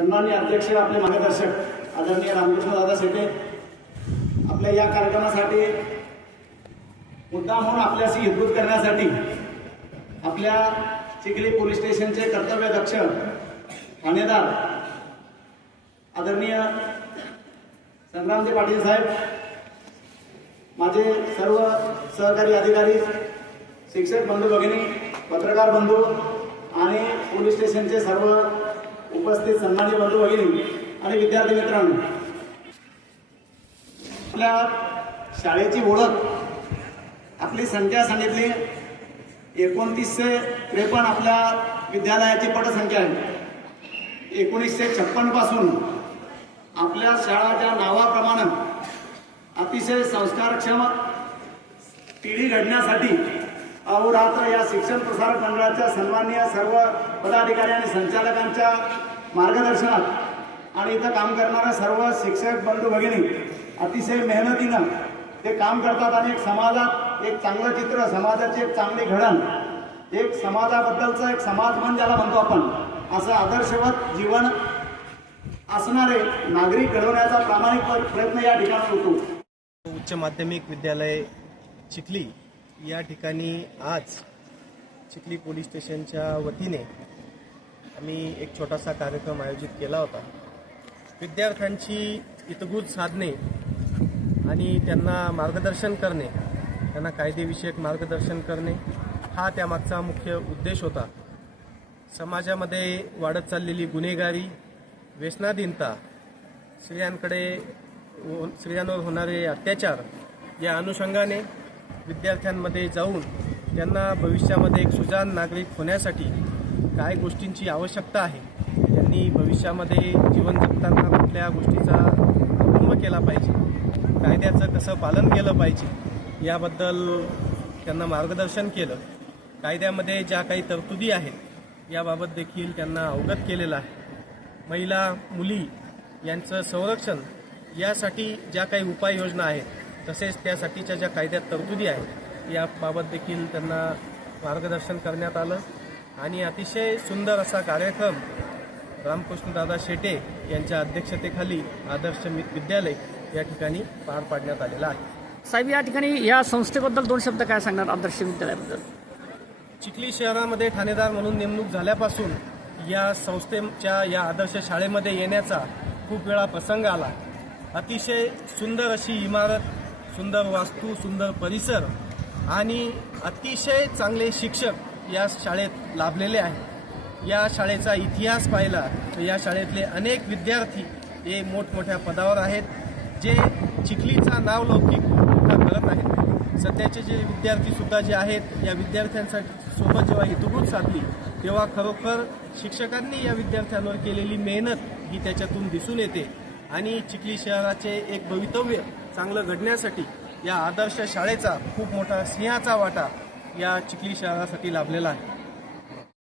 सन्माननीय अध्यक्ष आपले मार्गदर्शक आदरणीय रामकृष्ण दादा शेटे आपल्या या कार्यक्रमासाठी मुद्दाम म्हणून आपल्याशी हितगुज करण्यासाठी आपल्या चिखली पोलीस स्टेशनचे कर्तव्यदक्ष ठाणेदार आदरणीय संग्रामजी पाटील साहेब, माझे सर्व सहकारी अधिकारी, शिक्षक बंधू भगिनी, पत्रकार बंधू आणि पोलीस स्टेशनचे सर्व उपस्थित सन्मानित बंधू भगिनी आणि विद्यार्थी मित्रांनो, आपल्या शाळेची ओळख, आपली संख्या सांगितली 2953 आपल्या विद्यालयाची पटसंख्या आहे. 1956 पासून आपल्या शाळाच्या नावाप्रमाणे अतिशय संस्कारक्षम पिढी घडण्यासाठी अहोरात्र या शिक्षण प्रसारक मंडळाच्या सन्माननीय सर्व पदाधिकारी आणि संचालकांच्या मार्गदर्शनात आणि इथं काम करणाऱ्या सर्व शिक्षक बंधू भगिनी अतिशय मेहनतीनं ते काम करतात आणि एक समाजात एक चांगलं चित्र, समाजाची एक चांगली घडण, एक समाजाबद्दलचं एक समाजमन ज्याला म्हणतो आपण, असं आदर्शवत जीवन असणारे नागरिक घडवण्याचा प्रामाणिक प्रयत्न या ठिकाणी होतो. उच्च माध्यमिक विद्यालय चिखली या ठिकाणी आज चिखली पोलीस स्टेशनच्या वतीने आम्ही एक छोटासा कार्यक्रम आयोजित केला होता. विद्यार्थ्यांची हितगुज साधणे आणि त्यांना मार्गदर्शन करणे, त्यांना कायदेविषयक मार्गदर्शन करणे हा त्यामागचा मुख्य उद्देश होता. समाजामध्ये वाढत चाललेली गुन्हेगारी, व्यसनाधीनता, स्त्रियांवर होणारे अत्याचार या अनुषंगाने विद्यार्थ्यांमध्ये जाऊन त्यांना भविष्यामध्ये एक सुजाण नागरिक होण्यासाठी काय गोष्टींची आवश्यकता आहे, त्यांनी भविष्यामध्ये जीवन जगताना कुठल्या गोष्टीचा अवलंब केला पाहिजे, कायद्याचं कसं पालन केलं पाहिजे याबद्दल त्यांना मार्गदर्शन केलं. कायद्यामध्ये ज्या काही तरतुदी आहेत याबाबत देखील त्यांना अवगत केलेलं आहे. महिला मुली यांचं संरक्षण यासाठी ज्या काही उपाययोजना आहेत, तसेच त्यासाठीच्या ज्या कायद्यात तरतुदी आहेत याबाबत देखील त्यांना मार्गदर्शन करण्यात आलं आणि अतिशय सुंदर असा कार्यक्रम रामकृष्णदादा शेटे यांच्या अध्यक्षतेखाली आदर्श विद्यालय या ठिकाणी पार पाडण्यात आलेला आहे. साहेब, या ठिकाणी या संस्थेबद्दल 2 शब्द काय सांगणार आदर्श विद्यालयाबद्दल? चिखली शहरामध्ये ठाणेदार म्हणून नेमणूक झाल्यापासून या संस्थेच्या या आदर्श शाळेमध्ये येण्याचा खूप वेळा प्रसंग आला. अतिशय सुंदर अशी इमारत, सुंदर वास्तू, सुंदर परिसर आणि अतिशय चांगले शिक्षक या शाळेत लाभलेले आहेत. या शाळेचा इतिहास पाहिला तर या शाळेतले अनेक विद्यार्थी हे मोठमोठ्या पदावर आहेत, जे चिखलीचा नावलौकिक मोठा करत आहेत. सध्याचे जे विद्यार्थीसुद्धा जे आहेत, या विद्यार्थ्यांसाठी सोबत जेव्हा हितगुज साधली तेव्हा खरोखर शिक्षकांनी या विद्यार्थ्यांवर केलेली मेहनत ही त्याच्यातून दिसून येते आणि चिखली शहराचे एक भवितव्य चांगलं घडण्यासाठी या आदर्श शाळेचा खूप मोठा सिंहाचा वाटा या चिखली शहरासाठी लाभलेला आहे.